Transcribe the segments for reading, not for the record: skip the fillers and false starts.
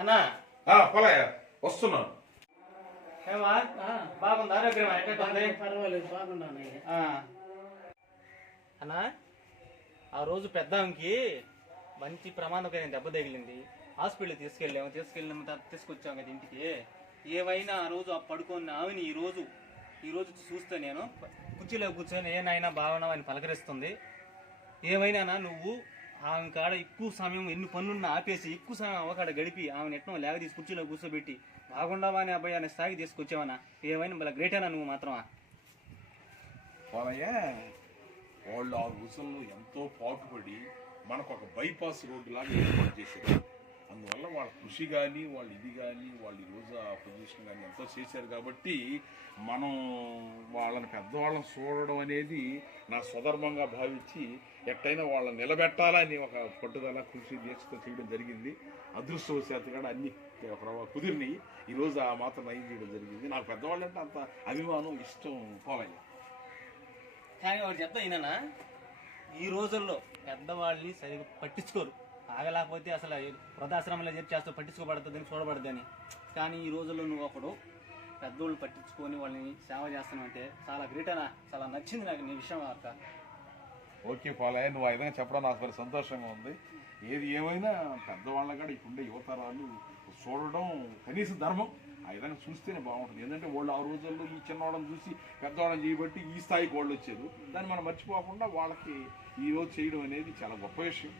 అన్నా పొలయ్య వస్తున్నాను. ఏమా బాగుంది ఆరోగ్యం ఎట్టుంది? పర్వాలేదు, బాగున్నాను. అన్నా ఆ రోజు పెద్దాంకి మంచి ప్రమాదకరమైన దెబ్బ తగిలింది. హాస్పిటల్ తీసుకెళ్ళిన తీసుకొచ్చాం కదా ఇంటికి. ఏమైనా ఆ రోజు ఆ పడుకున్న ఆమెని ఈ రోజు చూస్తే నేను కుర్చీలో కూర్చొని ఏనాయనా బాగున్నావు అని పలకరిస్తుంది. ఏమైనా నువ్వు ఆమె కాడ ఎక్కువ సమయం ఎన్ని పనులున్నా ఆపేసి ఎక్కువ సమయం అవకాడ గడిపి ఆమెను ఎట్నో లేక తీసి కుర్చీలో కూర్చోబెట్టి బాగుండవా అని అబ్బాయి అనే స్థాయికి తీసుకొచ్చావన్నా. ఏమైనా మళ్ళీ గ్రేట్ అయినా నువ్వు మాత్రమా? పొలయ్య వాళ్ళు ఆ రోజుల్లో ఎంతో పాటుపడి మనకు ఒక బైపాస్ రోడ్డు లాగా ఏర్పాటు చేశారు. అందువల్ల వాళ్ళ కృషి కానీ వాళ్ళు ఇది కానీ వాళ్ళు ఈరోజు ఆ పొజిషన్ కానీ ఎంతో చేశారు. కాబట్టి మనం వాళ్ళని పెద్దవాళ్ళని చూడడం అనేది నా స్వధర్మంగా భావించి ఎట్టయినా వాళ్ళని నిలబెట్టాలని ఒక పట్టుదల కృషి దీక్షతో చేయడం జరిగింది. అదృష్టవశాత్తు కూడా అన్ని కుదిరినాయి. ఈరోజు ఆ మాత్రం నయం చేయడం జరిగింది. నాకు పెద్దవాళ్ళంటే అంత అభిమానం ఇష్టం పోలయ్య. కానీ వాడు చెప్తా ఈయన ఈ రోజుల్లో పెద్దవాళ్ళని సరిగ్గా పట్టించుకోరు. ఆగలేకపోతే అసలు వృద్ధాశ్రమంలో చేస్తూ పట్టించుకోబడుతుందని చూడబడద్దని. కానీ ఈ రోజుల్లో నువ్వు ఒకడు పెద్దోళ్ళు పట్టించుకొని వాళ్ళని సేవ చేస్తానంటే చాలా గ్రేట్ అన్నా. చాలా నచ్చింది నాకు నీ విషయం అక్క. ఓకే పోలయ్య, నువ్వు ఆ విధంగా చెప్పడం నాకు చాలా సంతోషంగా ఉంది. ఏది ఏమైనా పెద్దవాళ్ళ కూడా ఇప్పుడుండే యువతరాలు చూడడం కనీస ధర్మం. ఆ విధంగా చూస్తేనే బాగుంటుంది. ఎందుకంటే వాళ్ళు ఆ రోజుల్లో ఈ చిన్నవాళ్ళని చూసి పెద్దవాళ్ళని చేయబట్టి ఈ స్థాయికి వాళ్ళు వచ్చారు. దాన్ని మనం మర్చిపోకుండా వాళ్ళకి ఈ రోజు చేయడం అనేది చాలా గొప్ప విషయం.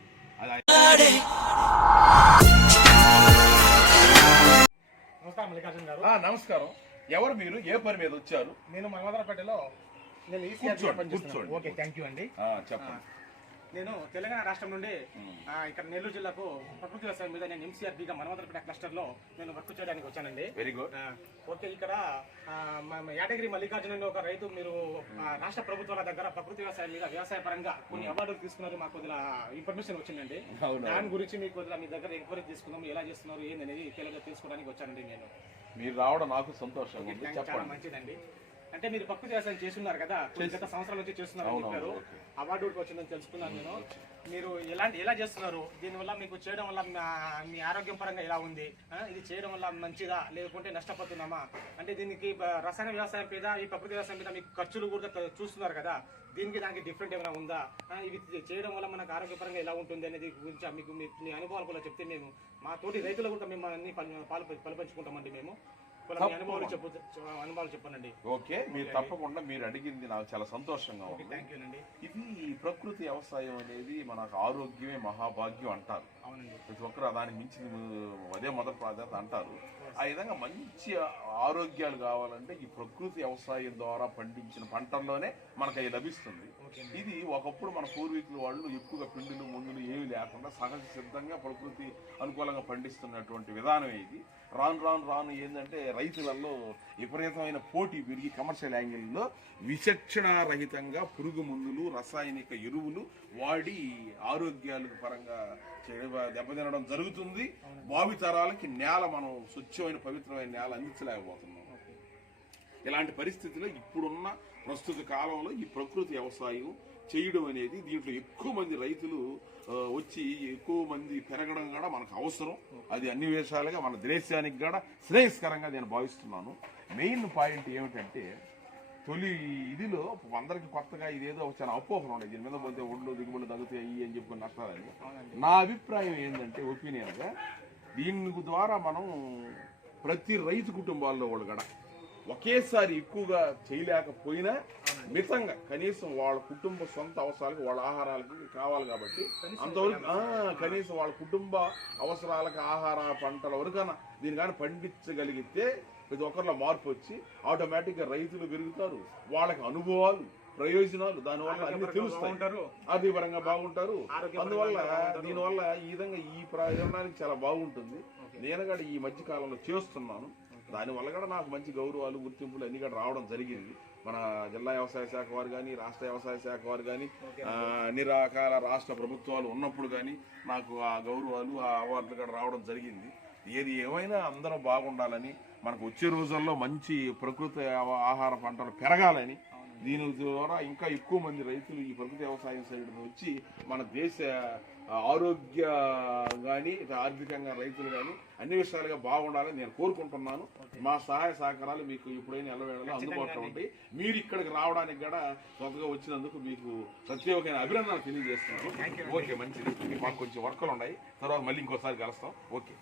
నమస్కారం మల్లికార్జున గారు. నమస్కారం. ఎవరు మీరు? ఏ పని మీద వచ్చారు? నేను మంగళవారపేటలో కూర్చోండి. ఓకే, థ్యాంక్ యూ అండి. చెప్పండి. నేను తెలంగాణ రాష్ట్రం నుండి ఇక్కడ నెల్లూరు జిల్లాకు ప్రకృతి వ్యవసాయం మీద నేను ఎంసీఆర్బీగా మనమంతరపేట క్లస్టర్లో నేను వర్క్ చేయడానికి వచ్చానండి. Very good. ఓకే, ఇక్కడ యాదగిరి మల్లికార్జున ఒక రైతు మీరు రాష్ట్ర ప్రభుత్వాల దగ్గర ప్రకృతి వ్యవసాయం మీద వ్యవసాయ పరంగా కొన్ని అవార్డులు తీసుకున్నారు. మాకు కొద్దిగా ఇన్ఫర్మేషన్ వచ్చిందండి. దాని గురించి మీకు కొద్దిగా మీ దగ్గర ఎంక్వైరీ తీసుకుందాం, ఎలా చేస్తున్నారు ఏందనేది తెలియదు తెలుసుకోవడానికి వచ్చానండి. నేను మీరు రావడం నాకు సంతోషం. చాలా మంచిదండి. అంటే మీరు ప్రకృతి వ్యవసాయం చేస్తున్నారు కదా, గత సంవత్సరాల నుంచి చేస్తున్నారు అని చెప్పారు. అవార్డు వచ్చిందని తెలుసుకున్నాను నేను. మీరు ఎలా చేస్తున్నారు? దీనివల్ల మీకు చేయడం వల్ల మీ ఆరోగ్యం పరంగా ఎలా ఉంది? ఇది చేయడం వల్ల మంచిదా లేకుంటే నష్టపోతున్నామా? అంటే దీనికి రసాయన వ్యవసాయం మీద ఈ ప్రకృతి వ్యవసాయం మీద మీకు ఖర్చులు కూడా చూస్తున్నారు కదా, దీనికి దానికి డిఫరెంట్ ఏమైనా ఉందా? ఇవి చేయడం వల్ల మనకు ఆరోగ్యపరంగా ఎలా ఉంటుంది అనేది గురించి మీకు మీ అనుభవాలు కూడా చెప్తే మేము మా తోటి రైతులు కూడా మేము అన్ని పాల్పంచుకుంటామండి. మేము అనుభవాలు చెప్పండి. ఓకే, మీరు తప్పకుండా మీరు అడిగింది నాకు చాలా సంతోషంగా ఉంది. ఇది ప్రకృతి వ్యవసాయం అనేది మనకు ఆరోగ్యమే మహాభాగ్యం అంటారు. ప్రతి ఒక్కరు దానికి మించి అదే మొదటి ప్రాధాన్యత అంటారు. ఆ విధంగా మంచి ఆరోగ్యాలు కావాలంటే ఈ ప్రకృతి వ్యవసాయం ద్వారా పండించిన పంటల్లోనే మనకు అవి లభిస్తుంది. ఇది ఒకప్పుడు మన పూర్వీకులు వాళ్ళు ఎక్కువగా పిండిలు మందులు ఏమి లేకుండా సహజ సిద్ధంగా ప్రకృతి అనుకూలంగా పండిస్తున్నటువంటి విధానం ఇది. రాను ఏంటంటే రైతులలో విపరీతమైన పోటీ పెరిగి కమర్షియల్ యాంగిల్లో విచక్షణారహితంగా పురుగు మందులు రసాయనిక ఎరువులు వాడి ఆరోగ్యాల పరంగా దెబ్బతినడం జరుగుతుంది. భావితరాలకి నేల మనం స్వచ్ఛమైన పవిత్రమైన నేల అందించలేకపోతున్నాం. ఇలాంటి పరిస్థితుల్లో ఇప్పుడున్న ప్రస్తుత కాలంలో ఈ ప్రకృతి వ్యవసాయం చేయడం అనేది దీంట్లో ఎక్కువ మంది రైతులు వచ్చి ఎక్కువ మంది పెరగడం కూడా మనకు అవసరం. అది అన్ని విషయాలుగా మన దేశానికి కూడా శ్రేయస్కరంగా నేను భావిస్తున్నాను. మెయిన్ పాయింట్ ఏమిటంటే తొలి ఇదిలో అందరికి కొత్తగా ఇదేదో చాలా అపోహలు ఉన్నాయి. దీని మీద పోతే ఒళ్ళు దిగుబడులు తగ్గుతాయి అని చెప్పుకుని నష్టాలని. నా అభిప్రాయం ఏంటంటే ఒపీనియన్గా దీని ద్వారా మనం ప్రతి రైతు కుటుంబాల్లో వాళ్ళు కూడా ఒకేసారి ఎక్కువగా చేయలేకపోయినా మితంగా కనీసం వాళ్ళ కుటుంబ సొంత అవసరాలకు వాళ్ళ ఆహారాలకు కావాలి కాబట్టి అంతవరకు కనీసం వాళ్ళ కుటుంబ అవసరాలకు ఆహార పంటల వరకైనా దీని కానీ పండించగలిగితే ప్రతి ఒక్కరిలో మార్పు వచ్చి ఆటోమేటిక్గా రైతులు పెరుగుతారు. వాళ్ళకి అనుభవాలు ప్రయోజనాలు దానివల్ల అన్ని తెలుస్తాయి. ఆర్థిక పరంగా బాగుంటారు. అందువల్ల దీనివల్ల ఈ విధంగా ఈ ప్రయోజనానికి చాలా బాగుంటుంది. నేను కూడా ఈ మధ్య కాలంలో చేస్తున్నాను. దానివల్ల కూడా నాకు మంచి గౌరవాలు గుర్తింపులు అన్ని కూడా రావడం జరిగింది. మన జిల్లా వ్యవసాయ శాఖ వారు కానీ రాష్ట్ర వ్యవసాయ శాఖ వారు కానీ అన్ని రకాల రాష్ట్ర ప్రభుత్వాలు ఉన్నప్పుడు కానీ నాకు ఆ గౌరవాలు ఆ అవార్డులు కూడా రావడం జరిగింది. ఏది ఏమైనా అందరూ బాగుండాలని మనకు వచ్చే రోజుల్లో మంచి ప్రకృతి ఆహార పంటలు పెరగాలని దీని ద్వారా ఇంకా ఎక్కువ మంది రైతులు ఈ ప్రకృతి వ్యవసాయం సైడ్ వచ్చి మన దేశ ఆరోగ్య కానీ ఆర్థికంగా రైతులు కానీ అన్ని విషయాలుగా బాగుండాలని నేను కోరుకుంటున్నాను. మా సహాయ సహకారాలు మీకు ఎప్పుడైనా ఎల్లవేళలో అందుబాటులో ఉంటాయి. మీరు ఇక్కడికి రావడానికి కూడా కొత్తగా వచ్చినందుకు మీకు ప్రత్యేకమైన అభినందనలు తెలియజేస్తున్నాను. ఓకే, మంచిది. మాకు కొంచెం వర్కులు ఉన్నాయి, తర్వాత మళ్ళీ ఇంకోసారి కలుస్తాం. ఓకే.